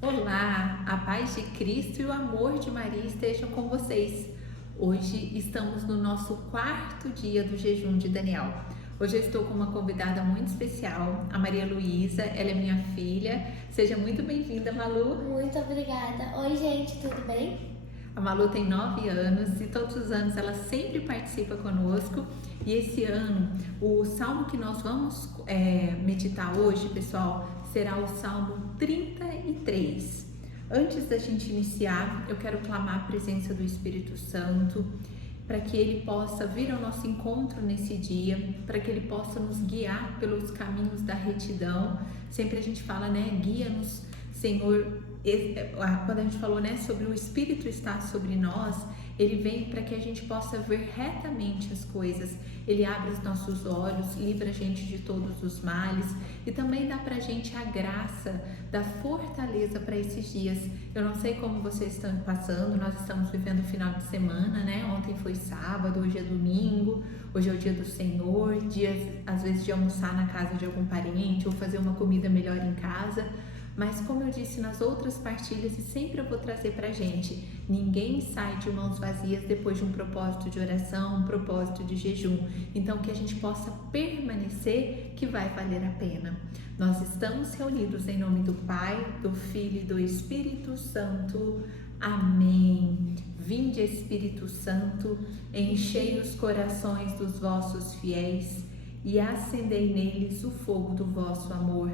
Olá, a paz de Cristo e o amor de Maria estejam com vocês. Hoje estamos no nosso quarto dia do jejum de Daniel. Hoje eu estou com uma convidada muito especial, a Maria Luísa, ela é minha filha. Seja muito bem-vinda, Malu. Muito obrigada. Oi, gente, tudo bem? A Malu tem 9 anos e todos os anos ela sempre participa conosco. E esse ano, o salmo que nós vamos meditar hoje, pessoal, será o Salmo 33. Antes da gente iniciar, eu quero clamar a presença do Espírito Santo para que ele possa vir ao nosso encontro nesse dia, para que ele possa nos guiar pelos caminhos da retidão. Sempre a gente fala, né? Guia-nos, Senhor. Quando a gente falou, né, sobre o Espírito estar sobre nós, ele vem para que a gente possa ver retamente as coisas. Ele abre os nossos olhos, livra a gente de todos os males e também dá para a gente a graça da fortaleza para esses dias. Eu não sei como vocês estão passando, nós estamos vivendo o final de semana, né? Ontem foi sábado, hoje é domingo, hoje é o dia do Senhor, dias às vezes de almoçar na casa de algum parente ou fazer uma comida melhor em casa. Mas como eu disse nas outras partilhas e sempre eu vou trazer pra gente, ninguém sai de mãos vazias depois de um propósito de oração, um propósito de jejum. Então que a gente possa permanecer, que vai valer a pena. Nós estamos reunidos em nome do Pai, do Filho e do Espírito Santo. Amém. Vinde, Espírito Santo, enchei os corações dos vossos fiéis e acendei neles o fogo do vosso amor.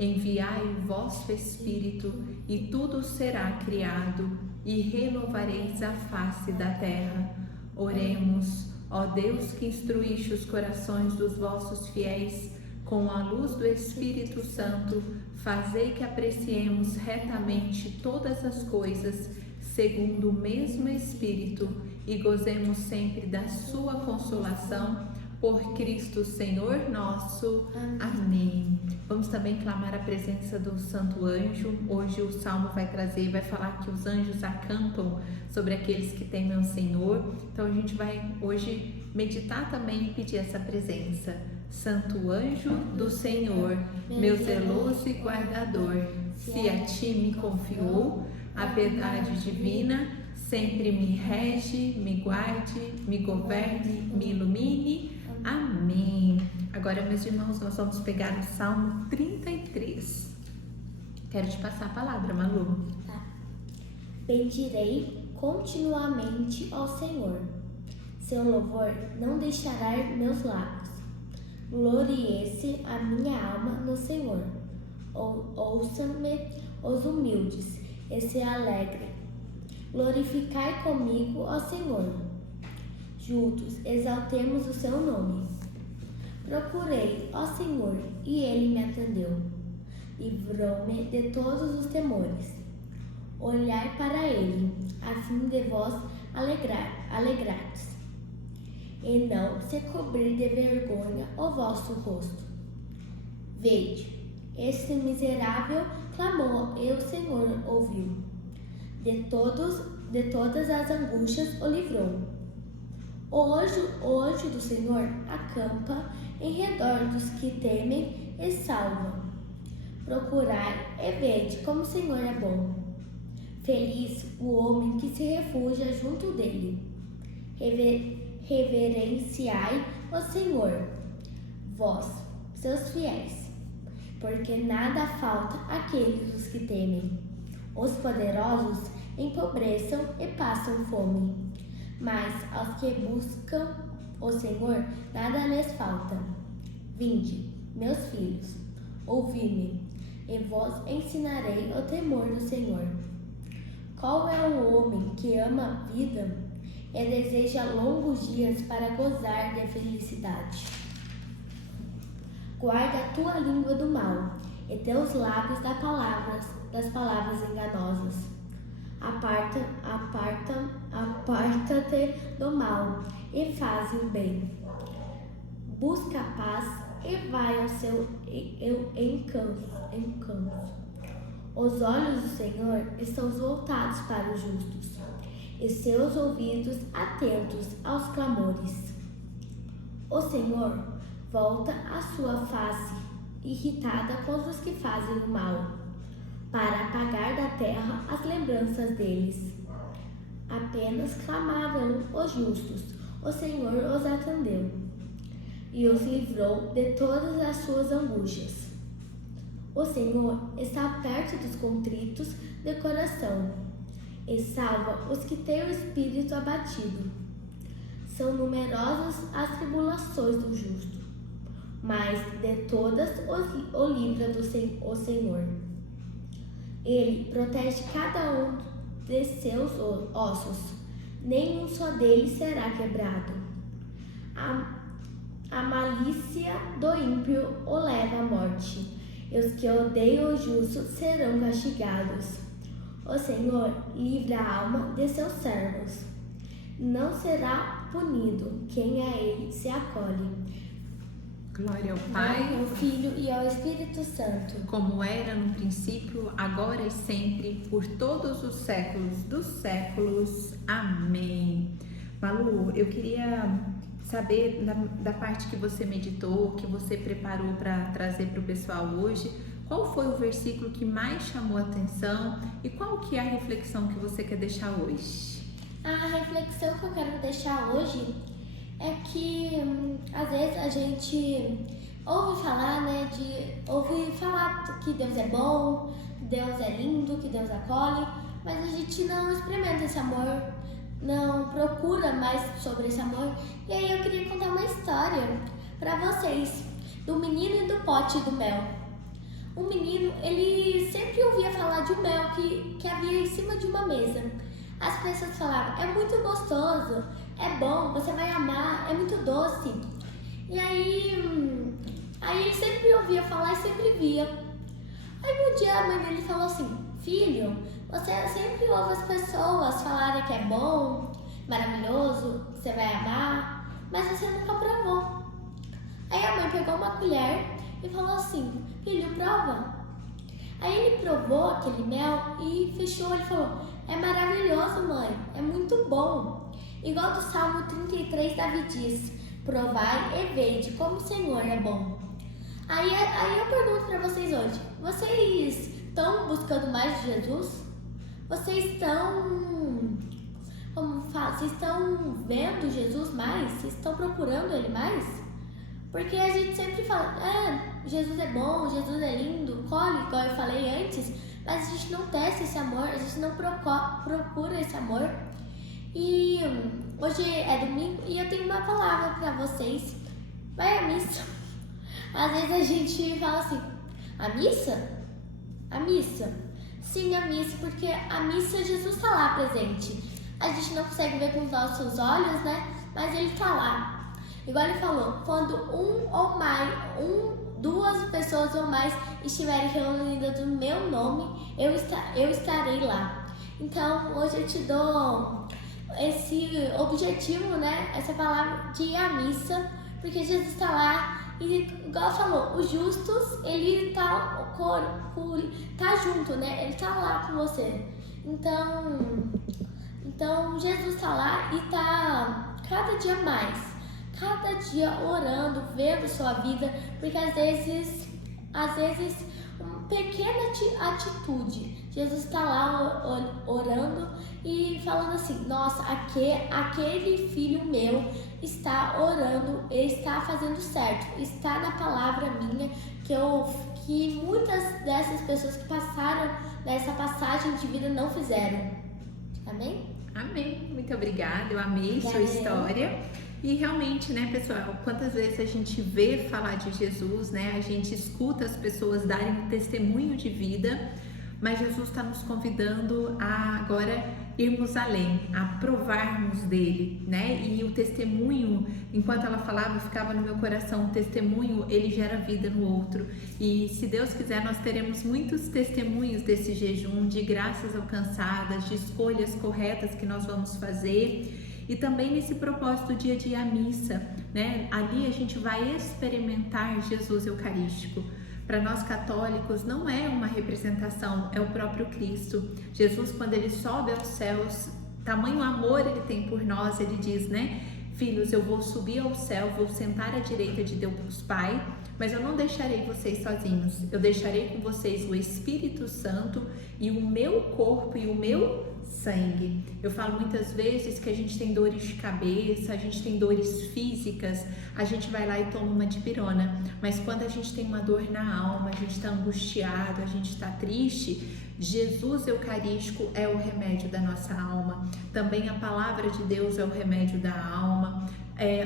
Enviai o vosso Espírito, e tudo será criado, e renovareis a face da terra. Oremos, ó Deus que instruíste os corações dos vossos fiéis, com a luz do Espírito Santo, fazei que apreciemos retamente todas as coisas, segundo o mesmo Espírito, e gozemos sempre da sua consolação, por Cristo Senhor nosso. Amém. Vamos também clamar a presença do Santo Anjo. Hoje o Salmo vai falar que os anjos acampam sobre aqueles que temem o Senhor. Então a gente vai hoje meditar também e pedir essa presença. Santo Anjo do Senhor, meu zeloso e guardador, se a ti me confiou a piedade divina, sempre me rege, me guarde, me governe, me ilumine. Amém. Agora, meus irmãos, nós vamos pegar o Salmo 33. Quero te passar a palavra, Malu. Tá. Bendirei continuamente ao Senhor. Seu louvor não deixará meus lábios. Gloriece a minha alma no Senhor. Ouçam-me os humildes e se alegrem. Glorificai comigo ao Senhor. Juntos exaltemos o seu nome. Procurei ao Senhor e ele me atendeu. Livrou-me de todos os temores. Olhai para ele, a fim de vós alegrar-vos, e não se cobrir de vergonha o vosso rosto. Vede, este miserável clamou e o Senhor ouviu. De todas as angústias o livrou. O anjo do Senhor acampa em redor dos que temem e salva. Procurai e vede como o Senhor é bom. Feliz o homem que se refugia junto dele. Reverenciai o Senhor, vós, seus fiéis, porque nada falta àqueles que temem. Os poderosos empobreçam e passam fome, mas aos que buscam o Senhor nada lhes falta. Vinde, meus filhos, ouvi-me, e vos ensinarei o temor do Senhor. Qual é o homem que ama a vida e deseja longos dias para gozar de felicidade? Guarda a tua língua do mal e teus lábios das palavras enganosas. Aparta-te do mal e faz o bem. Busca a paz e vai ao seu encanto. Os olhos do Senhor estão voltados para os justos, e seus ouvidos atentos aos clamores. O Senhor volta a sua face, irritada contra os que fazem o mal, para apagar terra as lembranças deles. Apenas clamaram os justos, o Senhor os atendeu e os livrou de todas as suas angústias. O Senhor está perto dos contritos de coração e salva os que têm o espírito abatido. São numerosas as tribulações do justo, mas de todas o livra o Senhor. Ele protege cada um de seus ossos, nenhum só deles será quebrado. A malícia do ímpio o leva à morte, e os que odeiam o justo serão castigados. O Senhor livra a alma de seus servos. Não será punido quem a ele se acolhe. Glória ao Pai, ao Filho e ao Espírito Santo, como era no princípio, agora e sempre, por todos os séculos dos séculos. Amém. Malu, eu queria saber da parte que você meditou, que você preparou para trazer para o pessoal hoje, qual foi o versículo que mais chamou a atenção e qual que é a reflexão que você quer deixar hoje? A reflexão que eu quero deixar hoje é que às vezes a gente ouve falar, ouve falar que Deus é bom, que Deus é lindo, que Deus acolhe, mas a gente não experimenta esse amor, não procura mais sobre esse amor. E aí eu queria contar uma história para vocês do menino e do pote do mel. O menino, ele sempre ouvia falar de um mel que havia em cima de uma mesa. As pessoas falavam, é muito gostoso, é bom, você vai amar, é muito doce. E aí ele sempre ouvia falar e sempre via. Aí um dia a mãe dele falou assim, filho, você sempre ouve as pessoas falarem que é bom, maravilhoso, você vai amar, mas você nunca provou. Aí a mãe pegou uma colher e falou assim, filho, prova. Aí ele provou aquele mel e fechou o olho e falou, é maravilhoso, mãe, é muito bom. Igual do Salmo 33, Davi diz, provai e vede como o Senhor é bom. Aí eu pergunto para vocês hoje, vocês estão buscando mais de Jesus? Vocês estão, vocês estão vendo Jesus mais? Vocês estão procurando Ele mais? Porque a gente sempre fala, Jesus é bom, Jesus é lindo, colhe, igual eu falei antes, mas a gente não testa esse amor, a gente não procura esse amor. E hoje é domingo e eu tenho uma palavra para vocês. Vai à missa. Às vezes a gente fala assim, a missa? A missa? Sim, a missa, porque a missa Jesus está lá presente. A gente não consegue ver com os nossos olhos, né? Mas Ele está lá. Igual Ele falou, quando duas pessoas ou mais estiverem reunidas no meu nome, eu estarei lá. Então, hoje eu te dou esse objetivo, né? Essa palavra de ir à missa, porque Jesus está lá e, igual falou, os justos, Ele tá junto, né? Ele tá lá com você. Então Jesus está lá e tá cada dia mais. Cada dia orando, vendo sua vida, porque às vezes uma pequena atitude, Jesus está lá orando e falando assim, nossa, aquele filho meu está orando, ele está fazendo certo, está na palavra minha, que muitas dessas pessoas que passaram nessa passagem de vida não fizeram. Amém? Amém, muito obrigada, eu amei sua história. E realmente, né, pessoal, quantas vezes a gente vê falar de Jesus, né, a gente escuta as pessoas darem um testemunho de vida, mas Jesus está nos convidando a agora irmos além, a provarmos dele, né, e o testemunho, enquanto ela falava, ficava no meu coração, o testemunho, ele gera vida no outro, e se Deus quiser, nós teremos muitos testemunhos desse jejum, de graças alcançadas, de escolhas corretas que nós vamos fazer. E também nesse propósito dia a dia à missa, né? Ali a gente vai experimentar Jesus Eucarístico. Para nós católicos não é uma representação, é o próprio Cristo. Jesus, quando ele sobe aos céus, tamanho amor ele tem por nós, ele diz, né? Filhos, eu vou subir ao céu, vou sentar à direita de Deus Pai, mas eu não deixarei vocês sozinhos. Eu deixarei com vocês o Espírito Santo e o meu corpo e o meu sangue. Eu falo muitas vezes que a gente tem dores de cabeça, a gente tem dores físicas, a gente vai lá e toma uma dipirona, mas quando a gente tem uma dor na alma, a gente está angustiado, a gente está triste, Jesus Eucarístico é o remédio da nossa alma. Também a palavra de Deus é o remédio da alma.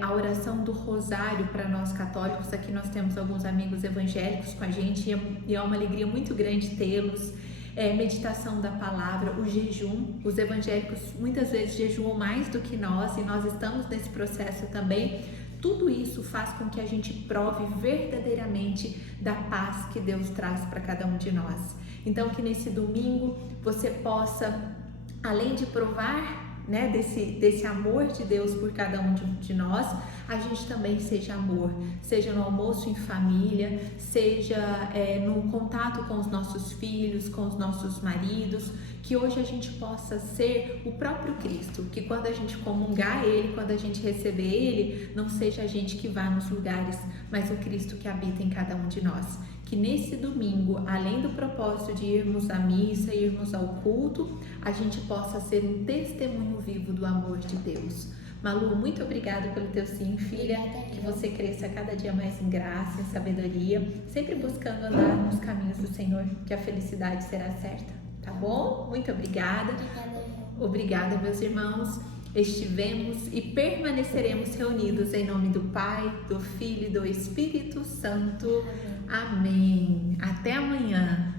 A oração do rosário para nós católicos, aqui nós temos alguns amigos evangélicos com a gente e é uma alegria muito grande tê-los. Meditação da palavra, o jejum, os evangélicos muitas vezes jejuam mais do que nós e nós estamos nesse processo também. Tudo isso faz com que a gente prove verdadeiramente da paz que Deus traz para cada um de nós. Então que nesse domingo você possa, além de provar, né, desse amor de Deus por cada um de nós, a gente também seja amor, seja no almoço em família, seja no contato com os nossos filhos, com os nossos maridos, que hoje a gente possa ser o próprio Cristo, que quando a gente comungar Ele, quando a gente receber Ele, não seja a gente que vá nos lugares, mas o Cristo que habita em cada um de nós. Que nesse domingo, além do propósito de irmos à missa, irmos ao culto, a gente possa ser um testemunho vivo do amor de Deus. Malu, muito obrigada pelo teu sim, filha, que você cresça cada dia mais em graça, em sabedoria, sempre buscando andar nos caminhos do Senhor, que a felicidade será certa, tá bom? Muito obrigada. Obrigada, meus irmãos. Estivemos e permaneceremos reunidos em nome do Pai, do Filho e do Espírito Santo. Amém. Até amanhã.